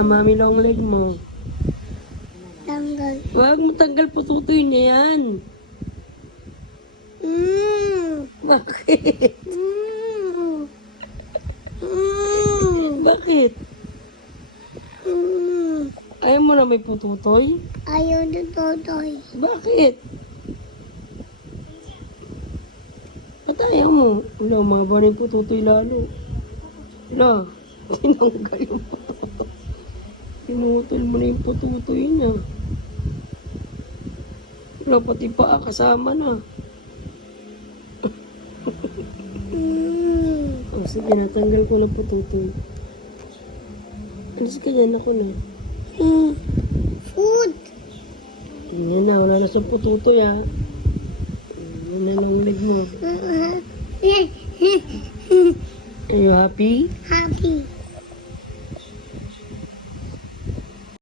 Mami long leg mo. Tanggal. Huwag mo tanggal pututoy niya yan. Bakit? Bakit? Ayaw mo na may pututoy? Ayaw na totoy. Bakit? Ba't ayaw mo? Wala, mga ba yung pututoy lalo? Wala, tinanggal yung pututoy. Pinutol mo na yung pututoy niya. Wala, pati paa kasama na. Oh, sige, natanggal ko na pututoy. Alis ka dyan, ako na. Food. Yan na, wala na sa pututoy ha. Yan na lang leg mo. Are you happy? Happy.